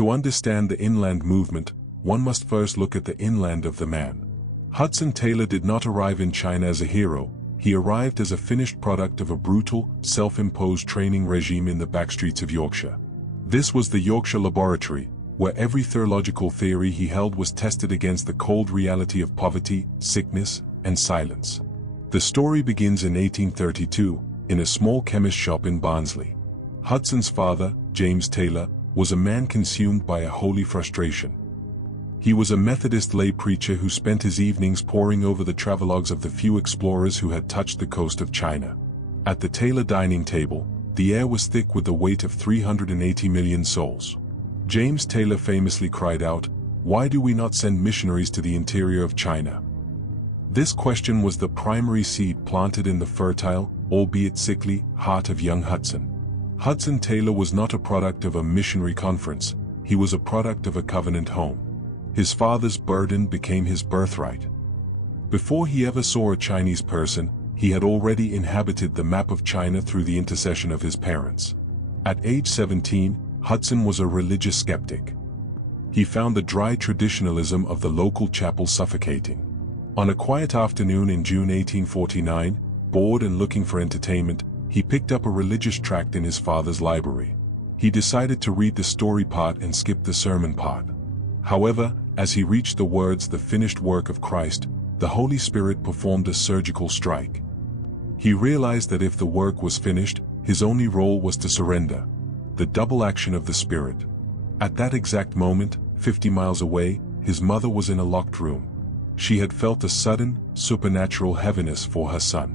To understand the inland movement, one must first look at the inland of the man. Hudson Taylor did not arrive in China as a hero. He arrived as a finished product of a brutal, self-imposed training regime in the backstreets of Yorkshire. This was the Yorkshire Laboratory, where every theological theory he held was tested against the cold reality of poverty, sickness, and silence. The story begins in 1832, in a small chemist shop in Barnsley. Hudson's father, James Taylor, was a man consumed by a holy frustration. He was a Methodist lay preacher who spent his evenings poring over the travelogues of the few explorers who had touched the coast of China. At the Taylor dining table, the air was thick with the weight of 380 million souls. James Taylor famously cried out, "Why do we not send missionaries to the interior of China?" This question was the primary seed planted in the fertile, albeit sickly, heart of young Hudson. Hudson Taylor was not a product of a missionary conference, he was a product of a covenant home. His father's burden became his birthright. Before he ever saw a Chinese person, he had already inhabited the map of China through the intercession of his parents. At age 17, Hudson was a religious skeptic. He found the dry traditionalism of the local chapel suffocating. On a quiet afternoon in June 1849, bored and looking for entertainment, he picked up a religious tract in his father's library. He decided to read the story part and skip the sermon part. However, as he reached the words "the finished work of Christ," the Holy Spirit performed a surgical strike. He realized that if the work was finished, his only role was to surrender. The double action of the Spirit. At that exact moment, 50 miles away, his mother was in a locked room. She had felt a sudden, supernatural heaviness for her son.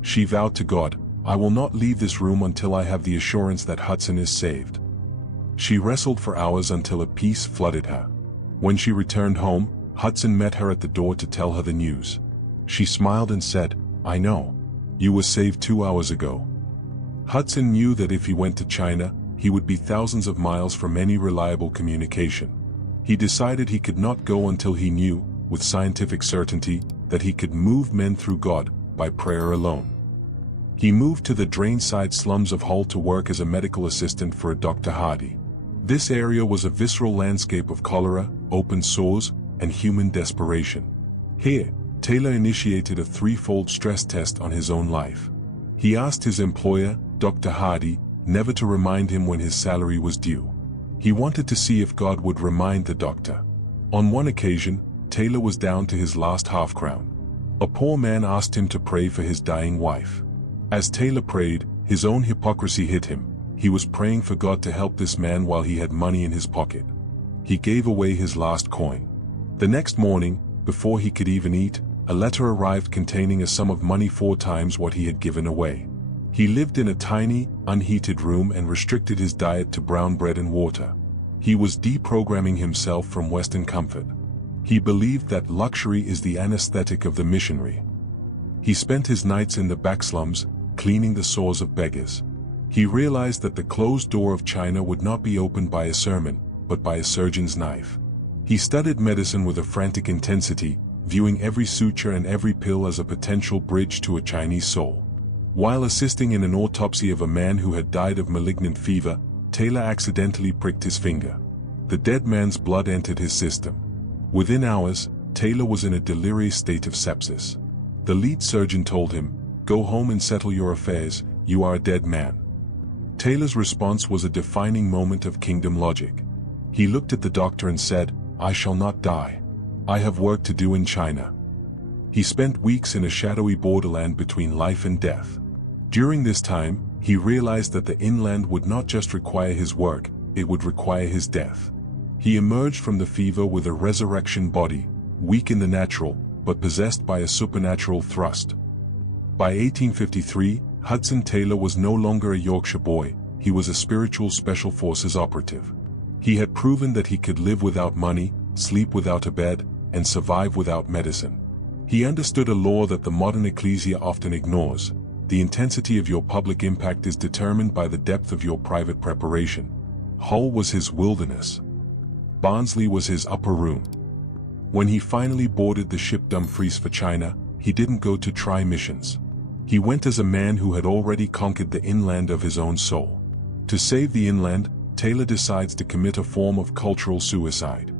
She vowed to God, "I will not leave this room until I have the assurance that Hudson is saved." She wrestled for hours until a peace flooded her. When she returned home, Hudson met her at the door to tell her the news. She smiled and said, "I know. You were saved 2 hours ago." Hudson knew that if he went to China, he would be thousands of miles from any reliable communication. He decided he could not go until he knew, with scientific certainty, that he could move men through God by prayer alone. He moved to the drain-side slums of Hull to work as a medical assistant for a Dr. Hardy. This area was a visceral landscape of cholera, open sores, and human desperation. Here, Taylor initiated a threefold stress test on his own life. He asked his employer, Dr. Hardy, never to remind him when his salary was due. He wanted to see if God would remind the doctor. On one occasion, Taylor was down to his last half-crown. A poor man asked him to pray for his dying wife. As Taylor prayed, his own hypocrisy hit him. He was praying for God to help this man while he had money in his pocket. He gave away his last coin. The next morning, before he could even eat, a letter arrived containing a sum of money 4 times what he had given away. He lived in a tiny, unheated room and restricted his diet to brown bread and water. He was deprogramming himself from Western comfort. He believed that luxury is the anesthetic of the missionary. He spent his nights in the back slums, cleaning the sores of beggars. He realized that the closed door of China would not be opened by a sermon, but by a surgeon's knife. He studied medicine with a frantic intensity, viewing every suture and every pill as a potential bridge to a Chinese soul. While assisting in an autopsy of a man who had died of malignant fever, Taylor accidentally pricked his finger. The dead man's blood entered his system. Within hours, Taylor was in a delirious state of sepsis. The lead surgeon told him, "Go home and settle your affairs, you are a dead man." Taylor's response was a defining moment of kingdom logic. He looked at the doctor and said, "I shall not die. I have work to do in China." He spent weeks in a shadowy borderland between life and death. During this time, he realized that the inland would not just require his work, it would require his death. He emerged from the fever with a resurrection body, weak in the natural, but possessed by a supernatural thrust. By 1853, Hudson Taylor was no longer a Yorkshire boy, he was a spiritual special forces operative. He had proven that he could live without money, sleep without a bed, and survive without medicine. He understood a law that the modern Ecclesia often ignores. The intensity of your public impact is determined by the depth of your private preparation. Hull was his wilderness. Barnsley was his upper room. When he finally boarded the ship Dumfries for China, he didn't go to try missions. He went as a man who had already conquered the inland of his own soul. To save the inland, Taylor decides to commit a form of cultural suicide.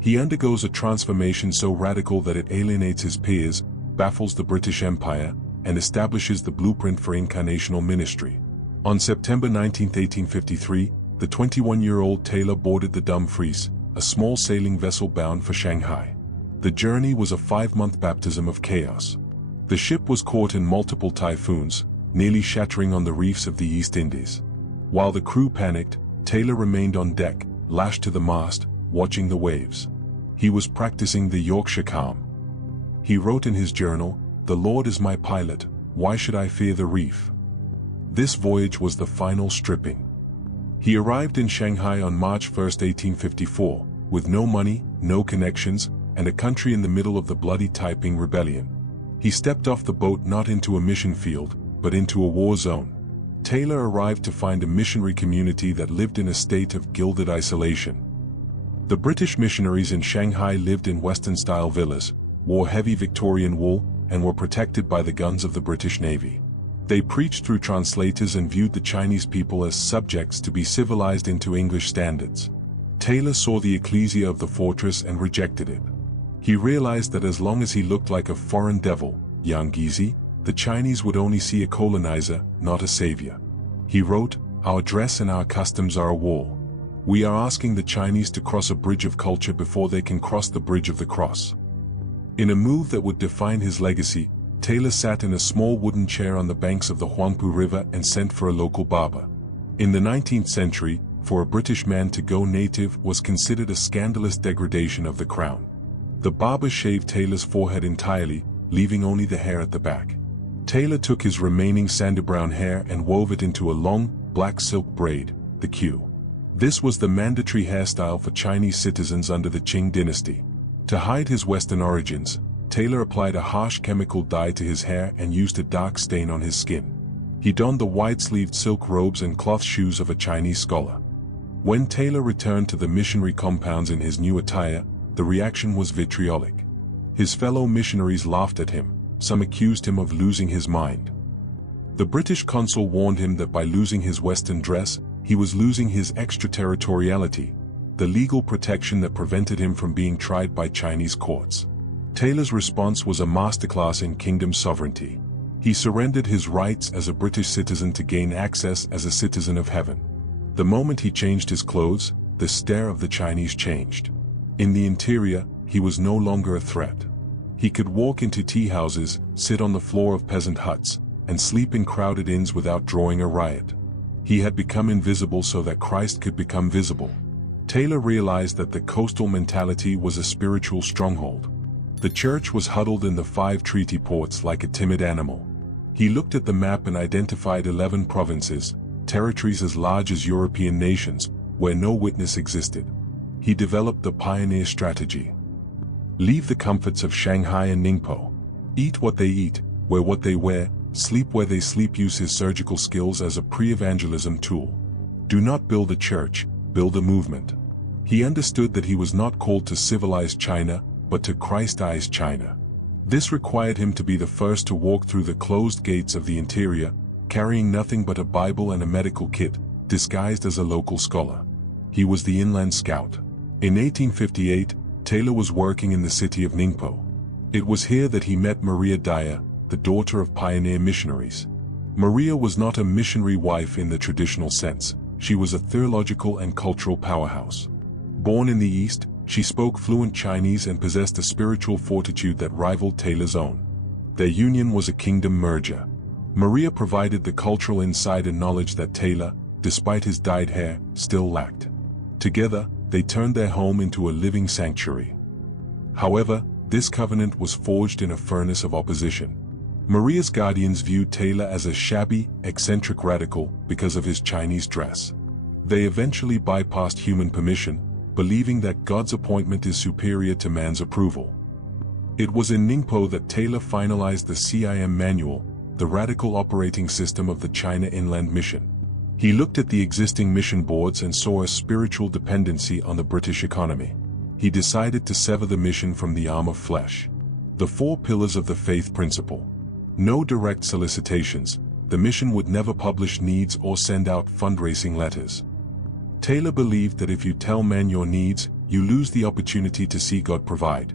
He undergoes a transformation so radical that it alienates his peers, baffles the British Empire, and establishes the blueprint for incarnational ministry. On September 19, 1853, the 21-year-old Taylor boarded the Dumfries, a small sailing vessel bound for Shanghai. The journey was a 5-month baptism of chaos. The ship was caught in multiple typhoons, nearly shattering on the reefs of the East Indies. While the crew panicked, Taylor remained on deck, lashed to the mast, watching the waves. He was practicing the Yorkshire calm. He wrote in his journal, "The Lord is my pilot, why should I fear the reef?" This voyage was the final stripping. He arrived in Shanghai on March 1, 1854, with no money, no connections, and a country in the middle of the bloody Taiping Rebellion. He stepped off the boat not into a mission field, but into a war zone. Taylor arrived to find a missionary community that lived in a state of gilded isolation. The British missionaries in Shanghai lived in Western-style villas, wore heavy Victorian wool, and were protected by the guns of the British Navy. They preached through translators and viewed the Chinese people as subjects to be civilized into English standards. Taylor saw the Ecclesia of the fortress and rejected it. He realized that as long as he looked like a foreign devil, Yang Gizi, the Chinese would only see a colonizer, not a savior. He wrote, "Our dress and our customs are a wall. We are asking the Chinese to cross a bridge of culture before they can cross the bridge of the cross." In a move that would define his legacy, Taylor sat in a small wooden chair on the banks of the Huangpu River and sent for a local barber. In the 19th century, for a British man to go native was considered a scandalous degradation of the crown. The barber shaved Taylor's forehead entirely, leaving only the hair at the back. Taylor took his remaining sandy brown hair and wove it into a long, black silk braid, the queue. This was the mandatory hairstyle for Chinese citizens under the Qing dynasty. To hide his Western origins, Taylor applied a harsh chemical dye to his hair and used a dark stain on his skin. He donned the wide-sleeved silk robes and cloth shoes of a Chinese scholar. When Taylor returned to the missionary compounds in his new attire, the reaction was vitriolic. His fellow missionaries laughed at him, some accused him of losing his mind. The British consul warned him that by losing his Western dress, he was losing his extraterritoriality, the legal protection that prevented him from being tried by Chinese courts. Taylor's response was a masterclass in kingdom sovereignty. He surrendered his rights as a British citizen to gain access as a citizen of heaven. The moment he changed his clothes, the stare of the Chinese changed. In the interior, he was no longer a threat. He could walk into tea houses, sit on the floor of peasant huts, and sleep in crowded inns without drawing a riot. He had become invisible so that Christ could become visible. Taylor realized that the coastal mentality was a spiritual stronghold. The church was huddled in the 5 treaty ports like a timid animal. He looked at the map and identified 11 provinces, territories as large as European nations, where no witness existed. He developed the pioneer strategy. Leave the comforts of Shanghai and Ningpo. Eat what they eat, wear what they wear, sleep where they sleep. Use his surgical skills as a pre-evangelism tool. Do not build a church, build a movement. He understood that he was not called to civilize China, but to Christize China. This required him to be the first to walk through the closed gates of the interior, carrying nothing but a Bible and a medical kit, disguised as a local scholar. He was the inland scout. In 1858, Taylor was working in the city of Ningpo. It was here that he met Maria Dyer, the daughter of pioneer missionaries. Maria was not a missionary wife in the traditional sense. She was a theological and cultural powerhouse. Born in the East, she spoke fluent Chinese and possessed a spiritual fortitude that rivaled Taylor's own. Their union was a kingdom merger. Maria provided the cultural insight and knowledge that Taylor, despite his dyed hair, still lacked. Together, they turned their home into a living sanctuary. However, this covenant was forged in a furnace of opposition. Maria's guardians viewed Taylor as a shabby, eccentric radical because of his Chinese dress. They eventually bypassed human permission, believing that God's appointment is superior to man's approval. It was in Ningpo that Taylor finalized the CIM manual, the radical operating system of the China Inland Mission. He looked at the existing mission boards and saw a spiritual dependency on the British economy. He decided to sever the mission from the arm of flesh. The 4 pillars of the faith principle. No direct solicitations. The mission would never publish needs or send out fundraising letters. Taylor believed that if you tell men your needs, you lose the opportunity to see God provide.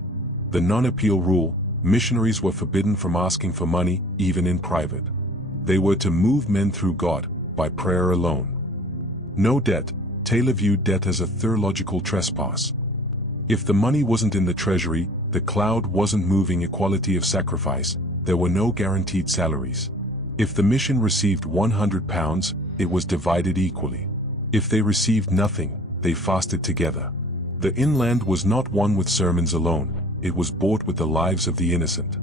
The non-appeal rule: missionaries were forbidden from asking for money, even in private. They were to move men through God, by prayer alone. No debt. Taylor viewed debt as a theological trespass. If the money wasn't in the treasury, the cloud wasn't moving. Equality of sacrifice. There were no guaranteed salaries. If the mission received £100, it was divided equally. If they received nothing, they fasted together. The inland was not won with sermons alone, it was bought with the lives of the innocent.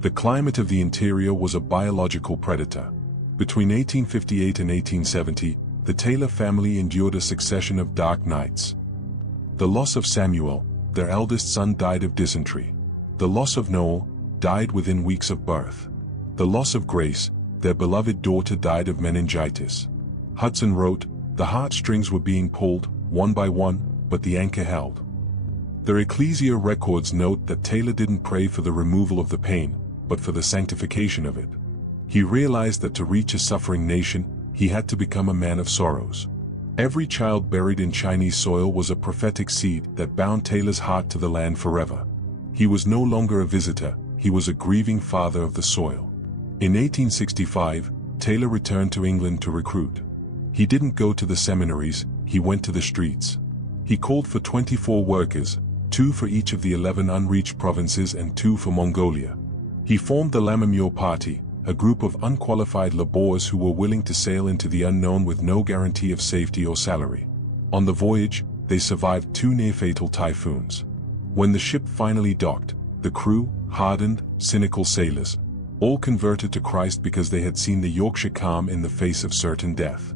The climate of the interior was a biological predator. Between 1858 and 1870, the Taylor family endured a succession of dark nights. The loss of Samuel, their eldest son, died of dysentery. The loss of Noel died within weeks of birth. The loss of Grace, their beloved daughter, died of meningitis. Hudson wrote, "The heartstrings were being pulled, one by one, but the anchor held." Their Ecclesia records note that Taylor didn't pray for the removal of the pain, but for the sanctification of it. He realized that to reach a suffering nation, he had to become a man of sorrows. Every child buried in Chinese soil was a prophetic seed that bound Taylor's heart to the land forever. He was no longer a visitor, he was a grieving father of the soil. In 1865, Taylor returned to England to recruit. He didn't go to the seminaries, he went to the streets. He called for 24 workers, 2 for each of the 11 unreached provinces and 2 for Mongolia. He formed the Lammermuir Party, a group of unqualified laborers who were willing to sail into the unknown with no guarantee of safety or salary. On the voyage, they survived 2 near-fatal typhoons. When the ship finally docked, the crew, hardened, cynical sailors, all converted to Christ because they had seen the Yorkshire calm in the face of certain death.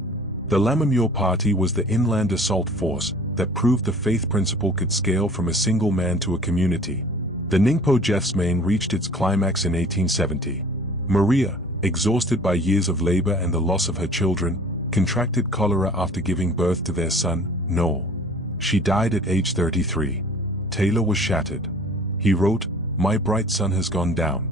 The Lammermuir Party was the inland assault force that proved the faith principle could scale from a single man to a community. The Ningpo Jethsmain reached its climax in 1870. Maria, exhausted by years of labor and the loss of her children, contracted cholera after giving birth to their son, Noel. She died at age 33. Taylor was shattered. He wrote, "My bright sun has gone down."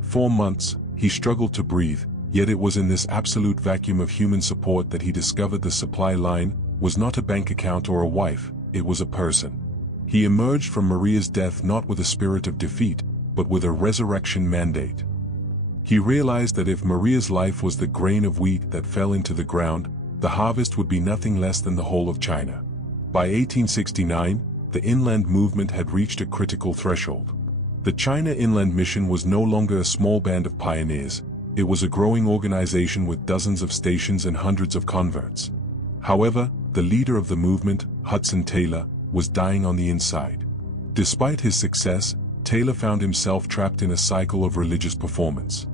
4 months, he struggled to breathe, yet it was in this absolute vacuum of human support that he discovered the supply line was not a bank account or a wife, it was a person. He emerged from Maria's death not with a spirit of defeat, but with a resurrection mandate. He realized that if Maria's life was the grain of wheat that fell into the ground, the harvest would be nothing less than the whole of China. By 1869, the inland movement had reached a critical threshold. The China Inland Mission was no longer a small band of pioneers, it was a growing organization with dozens of stations and hundreds of converts. However, the leader of the movement, Hudson Taylor, was dying on the inside. Despite his success, Taylor found himself trapped in a cycle of religious performance.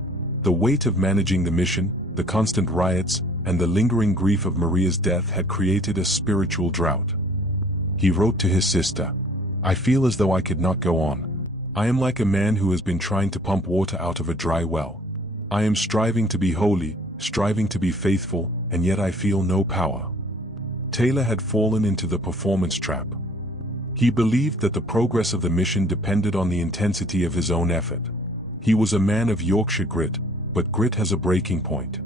The weight of managing the mission, the constant riots, and the lingering grief of Maria's death had created a spiritual drought. He wrote to his sister, "I feel as though I could not go on. I am like a man who has been trying to pump water out of a dry well. I am striving to be holy, striving to be faithful, and yet I feel no power." Taylor had fallen into the performance trap. He believed that the progress of the mission depended on the intensity of his own effort. He was a man of Yorkshire grit, but grit has a breaking point.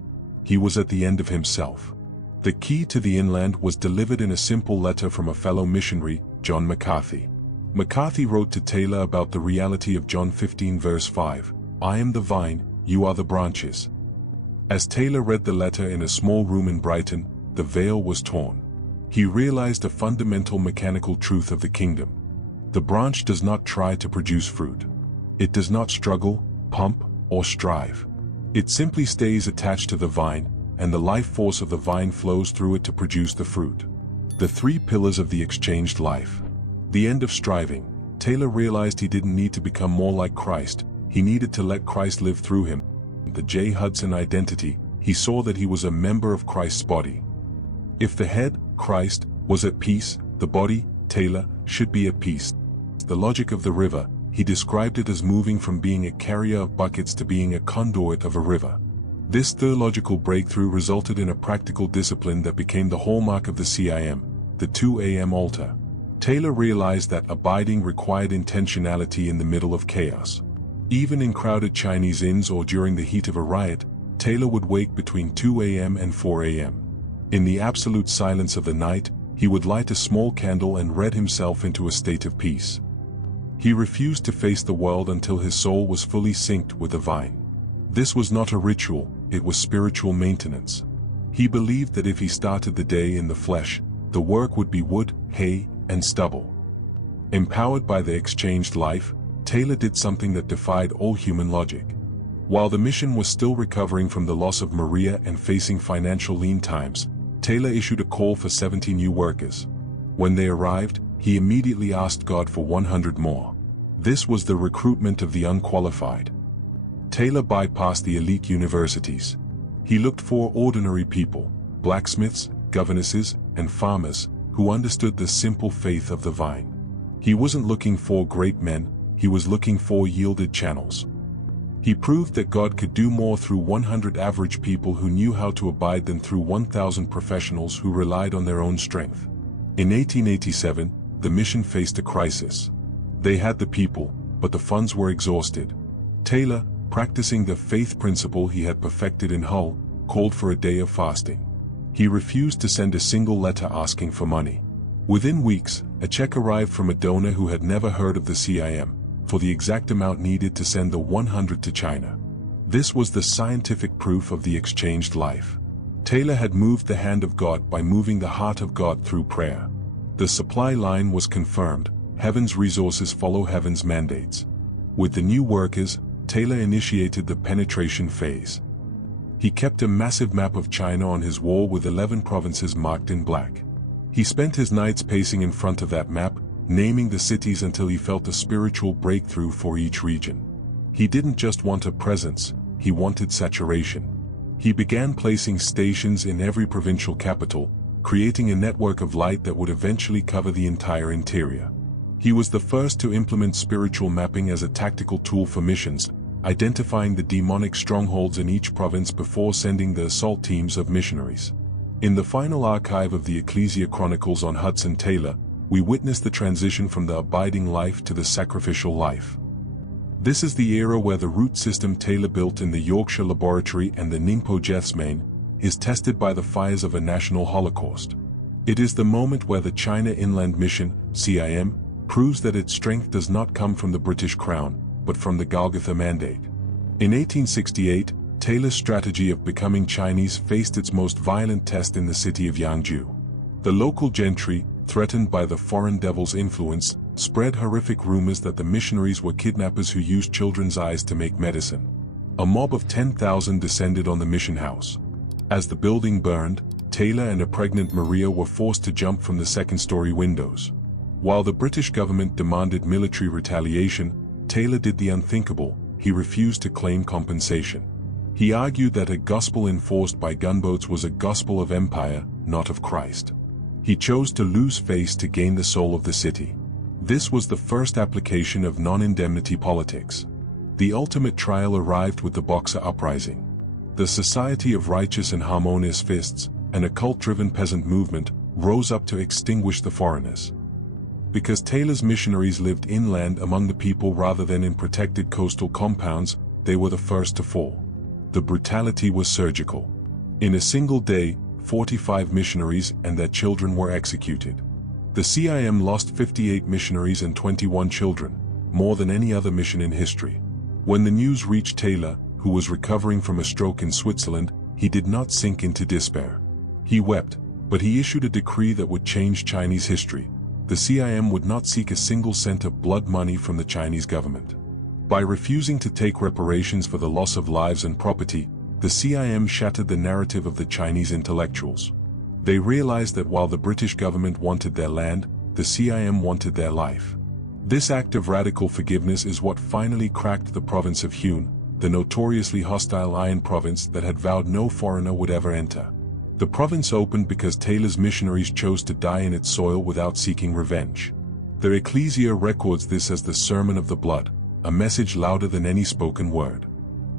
He was at the end of himself. The key to the inland was delivered in a simple letter from a fellow missionary, John McCarthy. McCarthy wrote to Taylor about the reality of John 15 verse 5, "I am the vine, you are the branches." As Taylor read the letter in a small room in Brighton, the veil was torn. He realized a fundamental mechanical truth of the kingdom. The branch does not try to produce fruit. It does not struggle, pump, or strive. It simply stays attached to the vine, and the life force of the vine flows through it to produce the fruit. The 3 pillars of the exchanged life. The end of striving. Taylor realized he didn't need to become more like Christ, he needed to let Christ live through him. The J. Hudson identity, he saw that he was a member of Christ's body. If the head, Christ, was at peace, the body, Taylor, should be at peace. The logic of the river, he described it as moving from being a carrier of buckets to being a conduit of a river. This theological breakthrough resulted in a practical discipline that became the hallmark of the CIM, the 2 a.m. altar. Taylor realized that abiding required intentionality in the middle of chaos. Even in crowded Chinese inns or during the heat of a riot, Taylor would wake between 2 a.m. and 4 a.m. In the absolute silence of the night, He would light a small candle and read himself into a state of peace. He refused to face the world until his soul was fully synced with the vine. This was not a ritual, it was spiritual maintenance. He believed that if he started the day in the flesh, the work would be wood, hay, and stubble. Empowered by the exchanged life, Taylor did something that defied all human logic. While the mission was still recovering from the loss of Maria and facing financial lean times, Taylor issued a call for 70 new workers. When they arrived, he immediately asked God for 100 more. This was the recruitment of the unqualified. Taylor bypassed the elite universities. He looked for ordinary people, blacksmiths, governesses, and farmers, who understood the simple faith of the vine. He wasn't looking for great men, he was looking for yielded channels. He proved that God could do more through 100 average people who knew how to abide than through 1,000 professionals who relied on their own strength. In 1887, the mission faced a crisis. They had the people, but the funds were exhausted. Taylor, practicing the faith principle he had perfected in Hull, called for a day of fasting. He refused to send a single letter asking for money. Within weeks, a check arrived from a donor who had never heard of the CIM, for the exact amount needed to send the 100 to China. This was the scientific proof of the exchanged life. Taylor had moved the hand of God by moving the heart of God through prayer. The supply line was confirmed, heaven's resources follow heaven's mandates. With the new workers, Taylor initiated the penetration phase. He kept a massive map of China on his wall with 11 provinces marked in black. He spent his nights pacing in front of that map, naming the cities until he felt a spiritual breakthrough for each region. He didn't just want a presence, he wanted saturation. He began placing stations in every provincial capital, creating a network of light that would eventually cover the entire interior. He was the first to implement spiritual mapping as a tactical tool for missions, identifying the demonic strongholds in each province before sending the assault teams of missionaries. In the final archive of the Ecclesia Chronicles on Hudson Taylor, we witness the transition from the abiding life to the sacrificial life. This is the era where the root system Taylor built in the Yorkshire Laboratory and the Ningpo Jethsmain is tested by the fires of a national holocaust. It is the moment where the China Inland Mission, CIM, proves that its strength does not come from the British Crown, but from the Golgotha Mandate. In 1868, Taylor's strategy of becoming Chinese faced its most violent test in the city of Yangzhou. The local gentry, threatened by the foreign devil's influence, spread horrific rumors that the missionaries were kidnappers who used children's eyes to make medicine. A mob of 10,000 descended on the mission house. As the building burned, Taylor and a pregnant Maria were forced to jump from the second-story windows. While the British government demanded military retaliation, Taylor did the unthinkable. He refused to claim compensation. He argued that a gospel enforced by gunboats was a gospel of empire, not of Christ. He chose to lose face to gain the soul of the city. This was the first application of non-indemnity politics. The ultimate trial arrived with the Boxer Uprising. The Society of Righteous and Harmonious Fists, an occult-driven peasant movement, rose up to extinguish the foreigners. Because Taylor's missionaries lived inland among the people rather than in protected coastal compounds, they were the first to fall. The brutality was surgical. In a single day, 45 missionaries and their children were executed. The CIM lost 58 missionaries and 21 children, more than any other mission in history. When the news reached Taylor, who was recovering from a stroke in Switzerland, he did not sink into despair. He wept, but he issued a decree that would change Chinese history. The CIM would not seek a single cent of blood money from the Chinese government. By refusing to take reparations for the loss of lives and property, the CIM shattered the narrative of the Chinese intellectuals. They realized that while the British government wanted their land, the CIM wanted their life. This act of radical forgiveness is what finally cracked the province of Hunan, the notoriously hostile iron province that had vowed no foreigner would ever enter. The province opened because Taylor's missionaries chose to die in its soil without seeking revenge. The Ecclesia records this as the Sermon of the Blood, a message louder than any spoken word.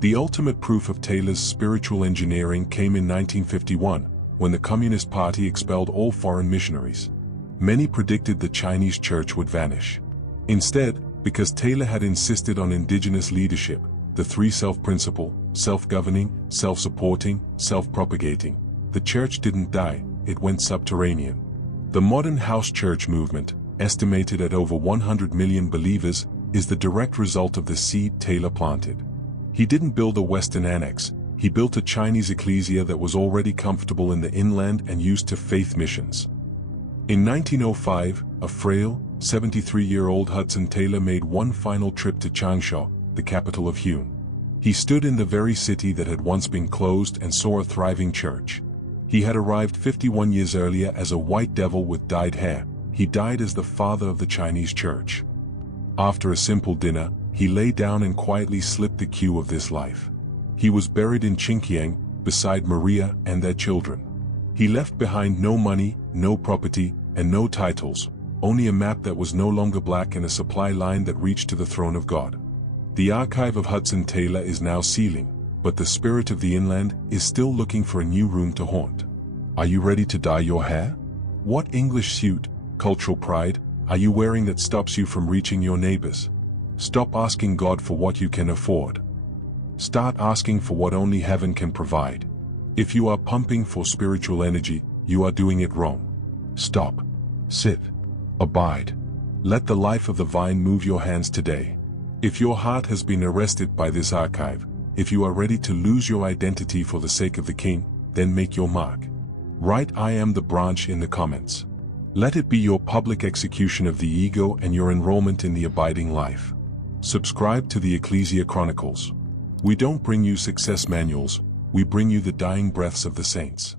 The ultimate proof of Taylor's spiritual engineering came in 1951, when the Communist Party expelled all foreign missionaries. Many predicted the Chinese church would vanish. Instead, because Taylor had insisted on indigenous leadership, the three-self principle, self-governing, self-supporting, self-propagating, the church didn't die, it went subterranean. The modern house church movement, estimated at over 100 million believers, is the direct result of the seed Taylor planted. He didn't build a Western annex, he built a Chinese ecclesia that was already comfortable in the inland and used to faith missions. In 1905, a frail, 73-year-old Hudson Taylor made one final trip to Changsha, the capital of Hunan. He stood in the very city that had once been closed and saw a thriving church. He had arrived 51 years earlier as a white devil with dyed hair. He died as the father of the Chinese church. After a simple dinner, he lay down and quietly slipped the cue of this life. He was buried in Qingqiang, beside Maria and their children. He left behind no money, no property, and no titles, only a map that was no longer black and a supply line that reached to the throne of God. The archive of Hudson Taylor is now sealing, but the spirit of the inland is still looking for a new room to haunt. Are you ready to dye your hair? What English suit, cultural pride, are you wearing that stops you from reaching your neighbors? Stop asking God for what you can afford. Start asking for what only heaven can provide. If you are pumping for spiritual energy, you are doing it wrong. Stop. Sit. Abide. Let the life of the vine move your hands today. If your heart has been arrested by this archive, if you are ready to lose your identity for the sake of the King, then make your mark. Write "I am the branch" in the comments. Let it be your public execution of the ego and your enrollment in the abiding life. Subscribe to the Ecclesia Chronicles. We don't bring you success manuals, we bring you the dying breaths of the saints.